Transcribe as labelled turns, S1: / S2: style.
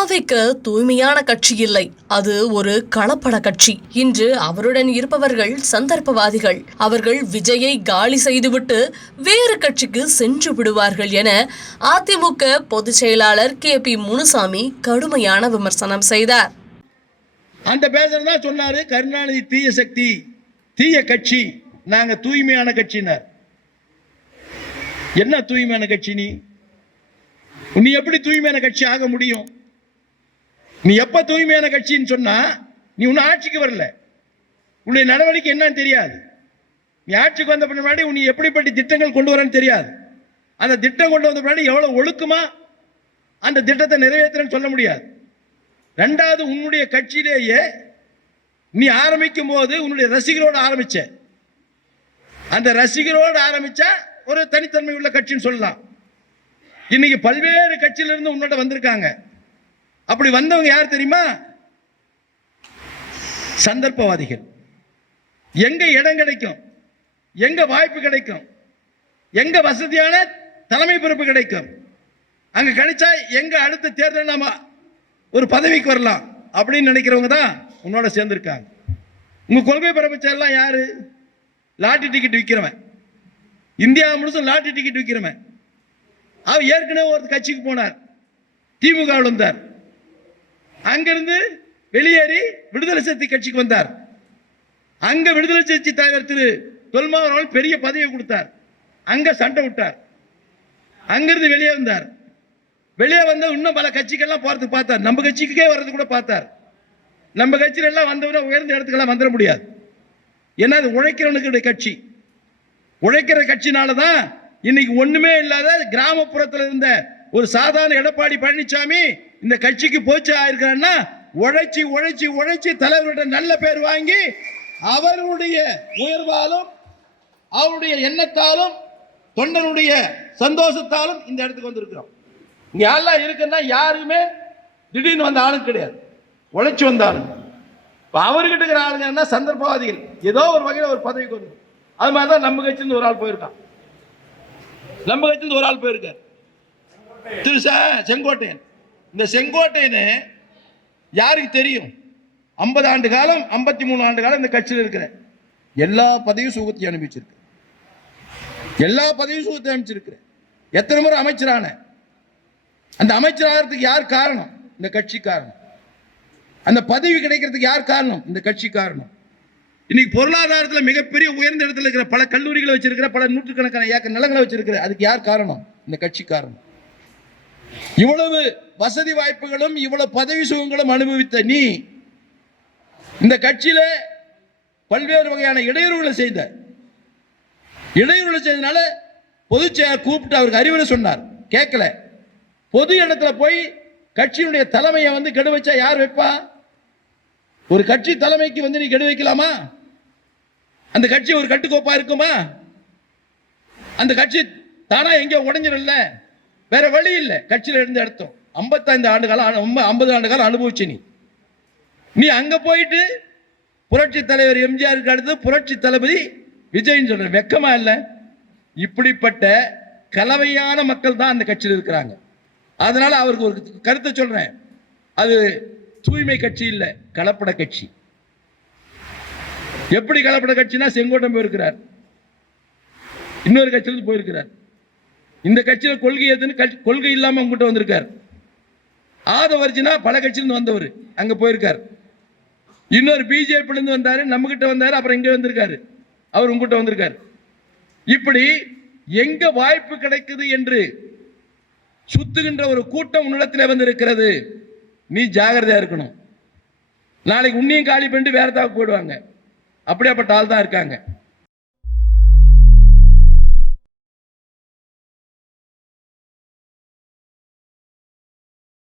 S1: தாவேக்க தூய்மையான கட்சி இல்லை. அது ஒரு கலப்பட கட்சி. இன்று அவருடன் இருப்பவர்கள் சந்தர்ப்பவாதிகள். அவர்கள் விஜயை காலி செய்துவிட்டு வேறு கட்சிக்கு சென்று விடுவார்கள் என அதிமுக பொதுச் செயலாளர் கே. பி. முனுசாமி கடுமையான விமர்சனம் செய்தார்.
S2: அந்த பேசுறது தான் சொன்னாரு கருணாநிதி தீய சக்தி தீய கட்சி நாங்க தூய்மையான கட்சினார் என்ன தூய்மையான கட்சி நீ? நீ எப்படி தூய்மையான கட்சி ஆக முடியும்? நீ எப்ப தூய்மையான கட்சின்னு சொன்னா நீ இன்னும் ஆட்சிக்கு வரல. உன்னுடைய நடவடிக்கை என்னன்னு தெரியாது. நீ ஆட்சிக்கு வந்த பின்னாடி நீ எப்படிப்பட்ட திட்டங்கள் கொண்டு வரேன்னு தெரியாது. அந்த திட்டம் கொண்டு வந்த பின்னாடி எவ்வளவு ஒழுக்கமா அந்த திட்டத்தை நிறைவேற்றுறேன்னு சொல்ல முடியாது. ரெண்டாவது உன்னுடைய கட்சியிலேயே நீ ஆரம்பிக்கும் போது உன்னுடைய ரசிகரோடு ஆரம்பிச்ச. அந்த ரசிகரோடு ஆரம்பிச்சா ஒரு தனித்தன்மை உள்ள கட்சின்னு சொல்லலாம். இன்னைக்கு பல்வேறு கட்சியிலிருந்து உன்னோட வந்திருக்காங்க. அப்படி வந்தவங்க யார் தெரியுமா? சந்தர்ப்பவாதிகள். எங்க இடம் கிடைக்கும்? எங்க வாய்ப்பு கிடைக்கும்? எங்க வசதியான தலைமை பொறுப்பு கிடைக்கும்? அங்க கிடைச்சா எங்க அடுத்த தேர்தல் நாம ஒரு பதவிக்கு வரலாம் அப்படின்னு நினைக்கிறவங்க தான் உன்னோட சேர்ந்திருக்காங்க. உங்க கொள்கை பரப்பச்ச யாரு? லாட்டரி டிக்கெட் விற்கிறவன் இந்தியா முழுசும் லாட்டரி டிக்கெட் விற்கிறவன் அவர் ஏற்கனவே ஒரு கட்சிக்கு போனார். திமுக இருந்தார். அங்கிருந்து வெளியேறி விடுதலை சக்தி கட்சிக்கு வந்தார். அங்க விடுதலை சக்தி தலைவர் திரு தொல்மாவன் அவர்கள் பெரிய பதவியை கொடுத்தார். அங்க சண்டை விட்டார். அங்கிருந்து வெளியே வந்தார். வெளியே வந்து இன்னும் பல கட்சிகள்லாம் போறதுக்கு பார்த்தார். நம்ம கட்சிக்கே வர்றது கூட பார்த்தார். நம்ம கட்சியில எல்லாம் வந்தவன உயர்ந்த இடத்துக்கெல்லாம் வந்துட முடியாது. ஏன்னா அது உழைக்கிறவனுக்கு கட்சி. உழைக்கிற கட்சினால தான் இன்னைக்கு ஒண்ணுமே இல்லாத கிராமப்புறத்தில் இருந்த ஒரு சாதாரண எடப்பாடி பழனிசாமி இந்த கட்சிக்கு போச்சு ஆயிருக்காருன்னா உழைச்சி உழைச்சி உழைச்சி தலைவர்கிட்ட நல்ல பேர் வாங்கி அவருடைய உயர்வாலும் அவருடைய எண்ணத்தாலும் தொண்டனுடைய சந்தோஷத்தாலும் இந்த இடத்துக்கு வந்திருக்கிறோம். இங்க யாரெல்லாம் இருக்குன்னா யாருமே திடீர்னு வந்த ஆளுங்க கிடையாது. உழைச்சி வந்த ஆளுங்க. இப்போ அவர்கிட்ட இருக்கிற ஆளுங்கன்னா சந்தர்ப்பவாதிகள்? ஏதோ ஒரு வகையில் ஒரு பதவிக்கு வந்து அது மாதிரி தான் நம்ம கட்சியிருந்து ஒரு ஆள் போயிருக்கான். நம்ம கட்சியிருந்து ஒரு ஆள் போயிருக்கார். திரு செங்கோட்டையன். இந்த செங்கோட்டைன்னு யாருக்கு தெரியும்? ஐம்பது ஆண்டு காலம் ஐம்பத்தி மூணு ஆண்டு காலம் இந்த கட்சியில் இருக்கிற எல்லா பதவியும் சுகத்தை அனுபவிச்சிருக்கு. எல்லா பதவியும் சுகத்தையும் அனுப்பிச்சிருக்கிறேன் எத்தனை முறை அமைச்சரான? அந்த அமைச்சராகிறதுக்கு யார் காரணம்? இந்த கட்சி காரணம். அந்த பதவி கிடைக்கிறதுக்கு யார் காரணம்? இந்த கட்சி காரணம். இன்னைக்கு பொருளாதாரத்தில் மிகப்பெரிய உயர்ந்த இடத்துல இருக்கிற பல கல்லூரிகளை வச்சிருக்கிற பல நூற்றுக்கணக்கான ஏக்கர் நிலங்களை வச்சிருக்கிற அதுக்கு யார் காரணம்? இந்த கட்சி காரணம். இவ்வளவு வசதி வாய்ப்புகளும் இவ்வளவு பதவி சுகங்களும் அனுபவித்த நீ இந்த கட்சியில பல்வேறு வகையான இடையூறுகளை செய்த. இடையூறுகளை செய்தனால பொதுச் செயலர் கூப்பிட்டு அவருக்கு அறிவுரை சொன்னார். கேட்கல. பொது இடத்துல போய் கட்சியினுடைய தலைமையை வந்து கெடு வச்சா யார் வைப்பா? ஒரு கட்சி தலைமைக்கு வந்து நீ கெடு வைக்கலாமா? அந்த கட்சி ஒரு கட்டுக்கோப்பா இருக்குமா? அந்த கட்சி தானா எங்கே உடஞ்சிடல வேற வழி இல்லை. கட்சியில இருந்து எடுத்தோம். ஐம்பத்தைந்து ஆண்டு காலம் ஐம்பது ஆண்டு காலம் அனுபவிச்சு நீ. நீ அங்க போயிட்டு புரட்சி தலைவர் எம்ஜிஆருக்கு அடுத்து புரட்சி தளபதி விஜய்னு சொல்ற வெக்கமா இல்லை? இப்படிப்பட்ட கலவையான மக்கள் தான் அந்த கட்சியில் இருக்கிறாங்க. அதனால அவருக்கு ஒரு கருத்தை சொல்றேன். அது தூய்மை கட்சி இல்லை கலப்பட கட்சி. எப்படி கலப்பட கட்சினா செங்கோட்டம் போயிருக்கிறார். இன்னொரு கட்சியிலிருந்து போயிருக்கிறார். இந்த கட்சியில கொள்கை எதுன்னு கட்சி- கொள்கை இல்லாம உங்ககிட்ட வந்திருக்கார். ஆதவர்ஜினா பல கட்சியிலிருந்து வந்தவர். அங்க போயிருக்கார். இன்னொரு பிஜேபி இருந்து வந்தாரு நம்ம கிட்ட வந்தாரு அப்புறம் இங்க வந்திருக்காரு. அவர் உங்ககிட்ட வந்திருக்காரு. இப்படி எங்க வாய்ப்பு கிடைக்குது என்று சுத்துகின்ற ஒரு கூட்டம் உன்னிடத்தில் வந்திருக்கிறது. நீ ஜாகிரதையா இருக்கணும். நாளைக்கு உன்னையும் காலி பண்ணிட்டு வேற ஏதாவது போயிடுவாங்க. அப்படியாப்பட்ட ஆள் தான் இருக்காங்க.